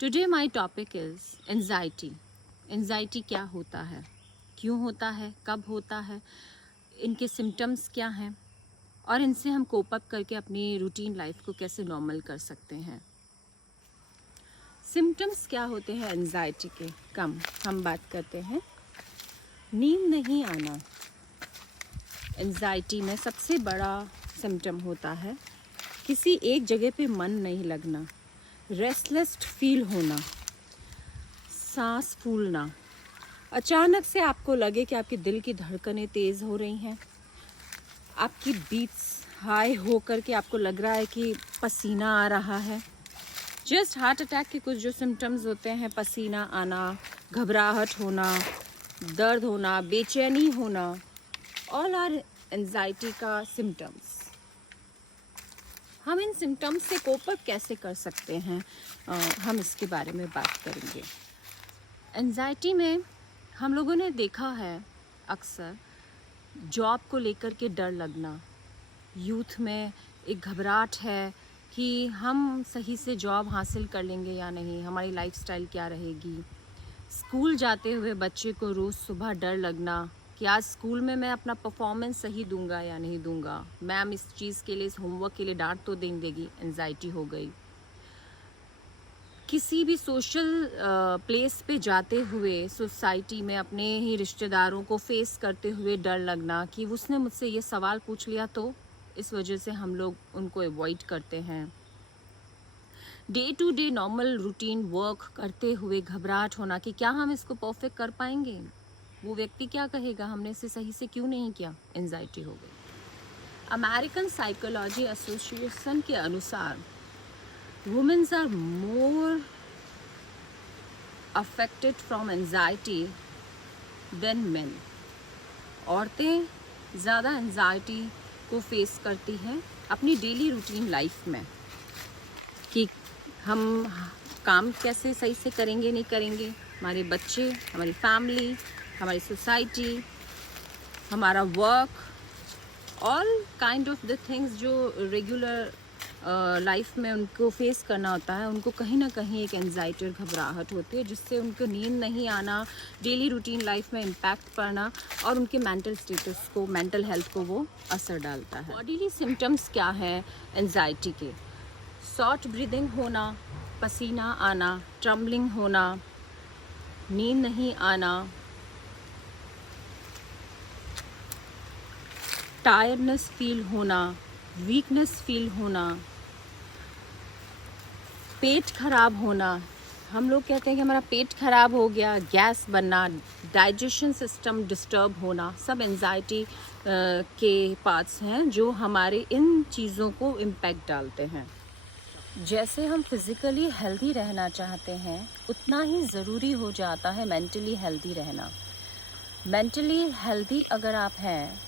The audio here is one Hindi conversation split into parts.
Today my topic is anxiety. Anxiety क्या होता है, क्यों होता है, कब होता है, इनके सिम्टम्स क्या हैं और इनसे हम कोप अप करके अपनी रूटीन लाइफ को कैसे नॉर्मल कर सकते हैं। सिम्टम्स क्या होते हैं एंजाइटी के? हम बात करते हैं नींद नहीं आना। एंजाइटी में सबसे बड़ा सिम्टम होता है किसी एक जगह पे मन नहीं लगना, रेस्टलेस फील होना, सांस फूलना, अचानक से आपको लगे कि आपके दिल की धड़कनें तेज़ हो रही हैं, आपकी बीट्स हाई हो कर के आपको लग रहा है कि पसीना आ रहा है। जस्ट हार्ट अटैक के कुछ जो सिम्टम्स होते हैं, पसीना आना, घबराहट होना, दर्द होना, बेचैनी होना, ऑल आर एंजाइटी का सिम्टम्स। हम इन सिम्टम्स से कोप अप कैसे कर सकते हैं, हम इसके बारे में बात करेंगे। एंजाइटी में हम लोगों ने देखा है अक्सर जॉब को लेकर के डर लगना, यूथ में एक घबराहट है कि हम सही से जॉब हासिल कर लेंगे या नहीं, हमारी लाइफस्टाइल क्या रहेगी। स्कूल जाते हुए बच्चे को रोज़ सुबह डर लगना कि आज स्कूल में मैं अपना परफॉर्मेंस सही दूंगा या नहीं दूंगा, मैम इस चीज़ के लिए, इस होमवर्क के लिए डांट तो दे देगी, एंजाइटी हो गई। किसी भी सोशल प्लेस पे जाते हुए, सोसाइटी में अपने ही रिश्तेदारों को फेस करते हुए डर लगना कि उसने मुझसे ये सवाल पूछ लिया तो, इस वजह से हम लोग उनको अवॉइड करते हैं। Day to day normal routine work करते हुए घबराहट होना कि क्या हम इसको परफेक्ट कर पाएंगे, वो व्यक्ति क्या कहेगा, हमने इसे सही से क्यों नहीं किया, एंजाइटी हो गई। अमेरिकन साइकोलॉजी एसोसिएशन के अनुसार womens are more affected from anxiety than men. औरतें ज़्यादा एंजाइटी को फेस करती हैं अपनी डेली रूटीन लाइफ में कि हम काम कैसे सही से करेंगे नहीं करेंगे, हमारे बच्चे, हमारी फैमिली, हमारी सोसाइटी, हमारा work, all kind of the things जो रेगुलर लाइफ में उनको फेस करना होता है, उनको कहीं ना कहीं एक एंजाइटी और घबराहट होती है जिससे उनको नींद नहीं आना, डेली रूटीन लाइफ में इम्पैक्ट पड़ना और उनके मेंटल स्टेटस को, मेंटल हेल्थ को वो असर डालता है। बॉडीली सिम्टम्स क्या है एंजाइटी के? शॉर्ट ब्रीदिंग होना, पसीना आना, ट्रम्बलिंग होना, नींद नहीं आना, टायर्डनेस फील होना, वीकनेस फील होना, पेट खराब होना। हम लोग कहते हैं कि हमारा पेट खराब हो गया, गैस बनना, डाइजेशन सिस्टम डिस्टर्ब होना, सब एंजाइटी के पार्ट्स हैं जो हमारे इन चीज़ों को इम्पैक्ट डालते हैं। जैसे हम फिज़िकली हेल्दी रहना चाहते हैं, उतना ही ज़रूरी हो जाता है मेंटली हेल्दी रहना। मेंटली हेल्दी अगर आप हैं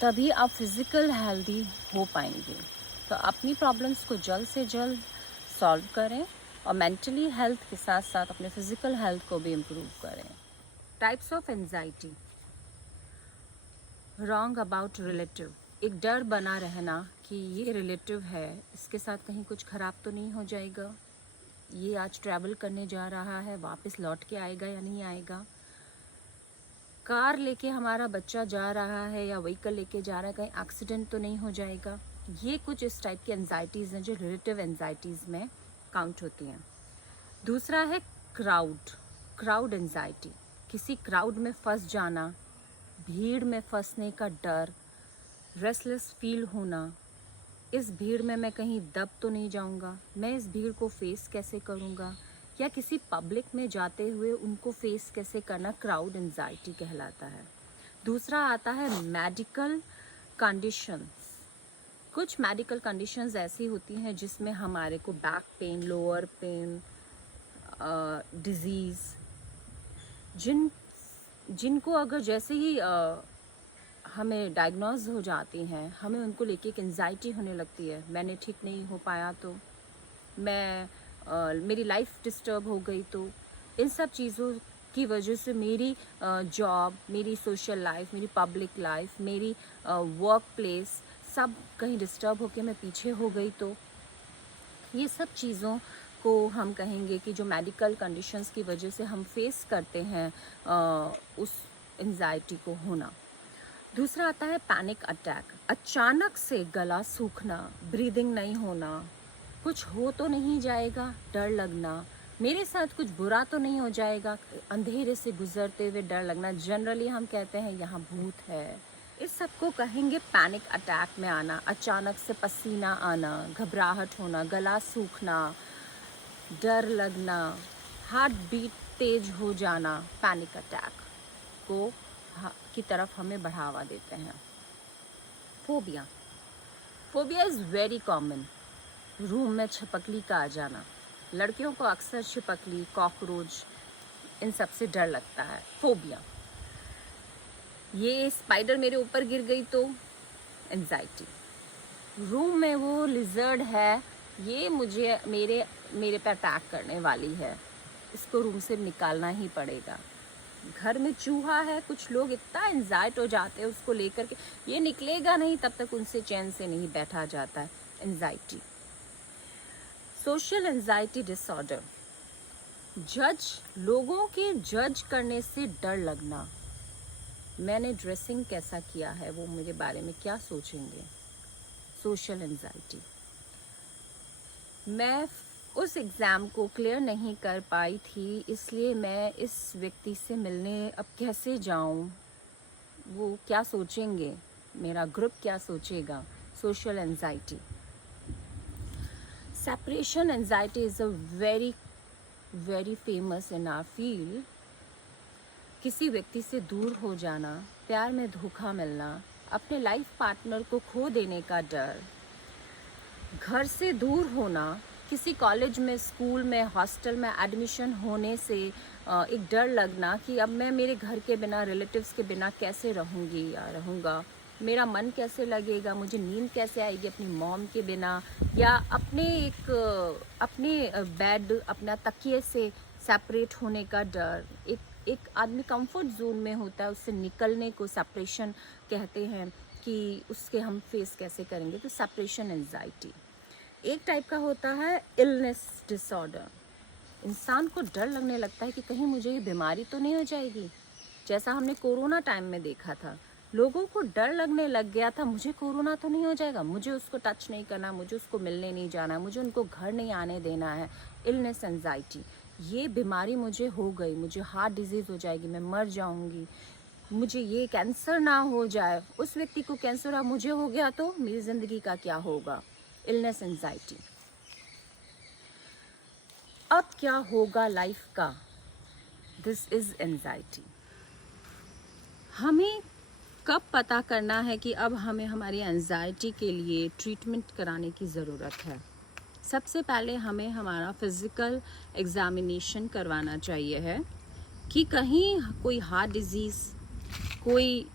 तभी आप फिज़िकल हेल्दी हो पाएंगे। तो अपनी प्रॉब्लम्स को जल्द से जल्द सॉल्व करें और मेंटली हेल्थ के साथ साथ अपने फिज़िकल हेल्थ को भी इम्प्रूव करें। Types of anxiety. Wrong about relative, एक डर बना रहना कि ये रिलेटिव है, इसके साथ कहीं कुछ ख़राब तो नहीं हो जाएगा, ये आज ट्रैवल करने जा रहा है, वापस लौट के आएगा या नहीं आएगा, कार लेके हमारा बच्चा जा रहा है या व्हीकल लेके जा रहा है, कहीं एक्सीडेंट तो नहीं हो जाएगा। ये कुछ इस टाइप की एंजाइटीज़ हैं जो रिलेटिव एंजाइटीज़ में काउंट होती हैं। दूसरा है क्राउड एंजाइटी, किसी क्राउड में फंस जाना, भीड़ में फंसने का डर, रेस्टलेस फील होना, इस भीड़ में मैं कहीं दब तो नहीं जाऊंगा, मैं इस भीड़ को फेस कैसे करूंगा, या किसी पब्लिक में जाते हुए उनको फेस कैसे करना, क्राउड एंजाइटी कहलाता है। दूसरा आता है मेडिकल कंडीशंस। कुछ मेडिकल कंडीशंस ऐसी होती हैं जिसमें हमारे को back pain, lower pain, disease, जिनको अगर जैसे ही हमें डायग्नोज हो जाती हैं, हमें उनको लेके एक एंजाइटी होने लगती है, मैंने ठीक नहीं हो पाया तो, मेरी लाइफ डिस्टर्ब हो गई तो। इन सब चीज़ों की वजह से मेरी जॉब, मेरी सोशल लाइफ, मेरी पब्लिक लाइफ, मेरी वर्क प्लेस सब कहीं डिस्टर्ब होके मैं पीछे हो गई तो, ये सब चीज़ों को हम कहेंगे कि जो मेडिकल कंडीशंस की वजह से हम फेस करते हैं उस एंजाइटी को होना। दूसरा आता है पैनिक अटैक, अचानक से गला सूखना, ब्रीदिंग नहीं होना, कुछ हो तो नहीं जाएगा, डर लगना, मेरे साथ कुछ बुरा तो नहीं हो जाएगा, अंधेरे से गुजरते हुए डर लगना। जनरली हम कहते हैं यहाँ भूत है। इस सब को कहेंगे पैनिक अटैक में आना, अचानक से पसीना आना, घबराहट होना, गला सूखना, डर लगना, हार्ट बीट तेज हो जाना, पैनिक अटैक को की तरफ हमें बढ़ावा देते हैं। Phobia, phobia is very common. Room में छिपकली का आ जाना, लड़कियों को अक्सर छिपकली, कॉकरोच, इन सब से डर लगता है। फोबिया, ये स्पाइडर मेरे ऊपर गिर गई तो एंजाइटी, रूम में वो लिजर्ड है, ये मुझे मेरे पे अटैक करने वाली है, इसको रूम से निकालना ही पड़ेगा। घर में चूहा है, कुछ लोग इतना एंजाइट हो जाते हैं उसको लेकर के, ये निकलेगा नहीं तब तक उनसे चैन से नहीं बैठा जाता है। एंजाइटी, सोशल एंजाइटी डिसऑर्डर, लोगों के जज करने से डर लगना, मैंने ड्रेसिंग कैसा किया है, वो मेरे बारे में क्या सोचेंगे, सोशल एंजाइटी, मैं उस एग्ज़ाम को क्लियर नहीं कर पाई थी इसलिए मैं इस व्यक्ति से मिलने अब कैसे जाऊं, वो क्या सोचेंगे, मेरा ग्रुप क्या सोचेगा, social anxiety. Separation anxiety is a very very famous in our field. किसी व्यक्ति से दूर हो जाना, प्यार में धोखा मिलना, अपने लाइफ पार्टनर को खो देने का डर, घर से दूर होना, किसी कॉलेज में, स्कूल में, हॉस्टल में एडमिशन होने से एक डर लगना कि अब मैं मेरे घर के बिना, रिलेटिव्स के बिना कैसे रहूँगी या रहूँगा, मेरा मन कैसे लगेगा, मुझे नींद कैसे आएगी अपनी मॉम के बिना, या अपने बेड, अपना तकिए से सेपरेट होने का डर। एक आदमी कंफर्ट जोन में होता है, उससे निकलने को सेपरेशन कहते हैं कि उसके हम फेस कैसे करेंगे, तो सेपरेशन एंजाइटी। एक टाइप का होता है इलनेस डिसऑर्डर, इंसान को डर लगने लगता है कि कहीं मुझे ये बीमारी तो नहीं हो जाएगी, जैसा हमने कोरोना टाइम में देखा था, लोगों को डर लगने लग गया था मुझे कोरोना तो नहीं हो जाएगा, मुझे उसको टच नहीं करना, मुझे उसको मिलने नहीं जाना, मुझे उनको घर नहीं आने देना है। इलनेस एंजाइटी, ये बीमारी मुझे हो गई, मुझे हार्ट डिजीज़ हो जाएगी, मैं मर जाऊंगी, मुझे ये कैंसर ना हो जाए, उस व्यक्ति को कैंसर हुआ, मुझे हो गया तो मेरी ज़िंदगी का क्या होगा, इलनेस एंजाइटी। अब क्या होगा लाइफ का, दिस इज़ एंजाइटी। हमें कब पता करना है कि अब हमें हमारी एंजाइटी के लिए ट्रीटमेंट कराने की ज़रूरत है? सबसे पहले हमें हमारा फिज़िकल एग्ज़ामिनेशन करवाना चाहिए है कि कहीं कोई हार्ट डिज़ीज़, कोई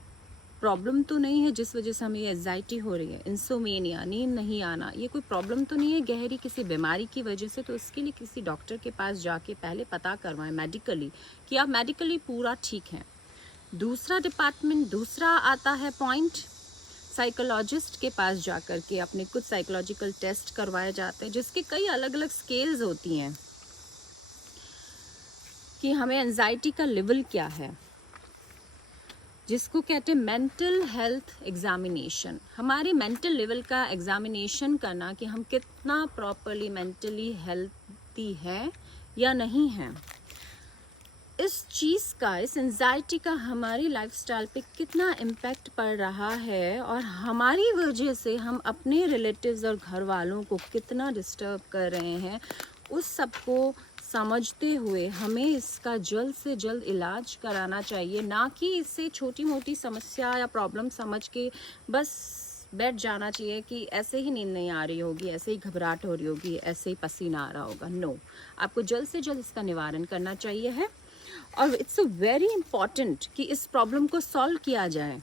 प्रॉब्लम तो नहीं है जिस वजह से हमें एंजाइटी हो रही है, इंसोमेनिया, नींद नहीं आना, ये कोई प्रॉब्लम तो नहीं है गहरी किसी बीमारी की वजह से। तो इसके लिए किसी डॉक्टर के पास जाके पहले पता करवाएं मेडिकली कि आप मेडिकली पूरा ठीक हैं। दूसरा आता है पॉइंट, साइकोलॉजिस्ट के पास जाकर के अपने कुछ साइकोलॉजिकल टेस्ट करवाए जाते हैं जिसके कई अलग अलग स्केल्स होती हैं कि हमें एंजाइटी का लेवल क्या है, जिसको कहते हैं मेंटल हेल्थ एग्जामिनेशन। हमारे मेंटल लेवल का एग्जामिनेशन करना कि हम कितना प्रॉपरली मेंटली हेल्थी हैं या नहीं हैं। इस चीज़ का, इस एंजाइटी का हमारी लाइफस्टाइल पे कितना इम्पैक्ट पड़ रहा है और हमारी वजह से हम अपने रिलेटिव्स और घर वालों को कितना डिस्टर्ब कर रहे हैं, उस सब को समझते हुए हमें इसका जल्द से जल्द इलाज कराना चाहिए, ना कि इससे छोटी मोटी समस्या या प्रॉब्लम समझ के बस बैठ जाना चाहिए कि ऐसे ही नींद नहीं आ रही होगी, ऐसे ही घबराहट हो रही होगी, ऐसे ही पसीना आ रहा होगा। नो, आपको जल्द से जल्द इसका निवारण करना चाहिए है और इट्स वेरी इम्पॉर्टेंट कि इस प्रॉब्लम को सॉल्व किया जाए।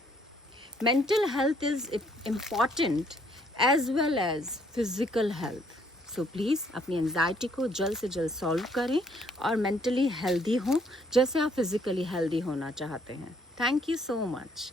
Mental health is important as well as physical health. So please अपनी एंजाइटी को जल्द से जल्द सॉल्व करें और मेंटली हेल्दी हों जैसे आप फिज़िकली हेल्दी होना चाहते हैं। Thank you so much.